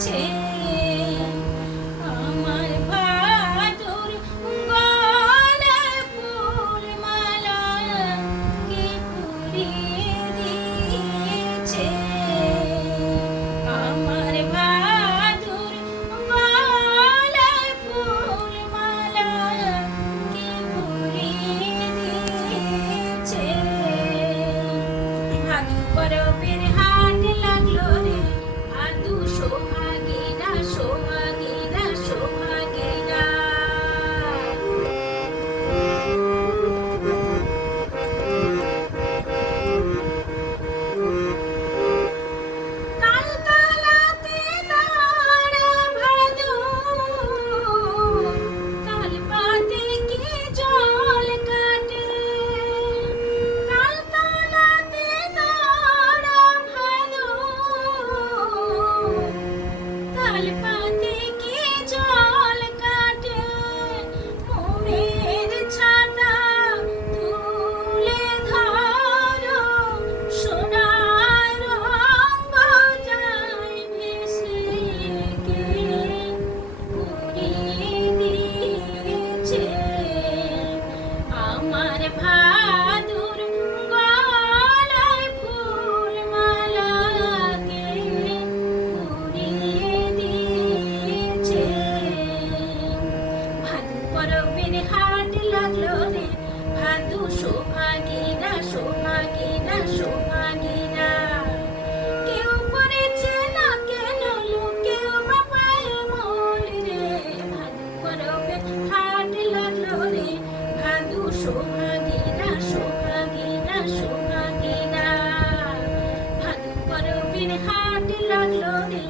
দিয়েছে আমার ভাদুর গলায় ফুল মালা কে পরিয়ে দিয়েছে আমার ভাদুর গলায় ফুল মালা কে পরিয়ে দিয়েছে ভাদু পরবের হাট লাগলো রে ভাদু সোহাগীরা সোহাগীরা সোহাগীরা কালতলাতে দাঁড়া ভাদু তালপাতে কি জল কাটে কালতলাতে দাঁড়া ভাদু তালপাতে কি জল কাটে মোমের ছাতা তুলে ধরো সোনার রঙ যায় ভেসে কে উড়িয়ে দিয়েছে আমার ভাদুর গলায় ফুল মালা কে উড়িয়ে দিয়েছে ভাদু পরবের হাট লাগলো রে ভাদু সোহাগীরা সোহাগীরা সোহাগীরা কেউ পড়েছে না কেন কেউ বা পায়ে মল রে ভাদু পরবের হাট লাগলো রে ভাদু সোহাগীরা সোহাগীরা সোহাগীরা ভাদু পরবের হাট লাগলো রে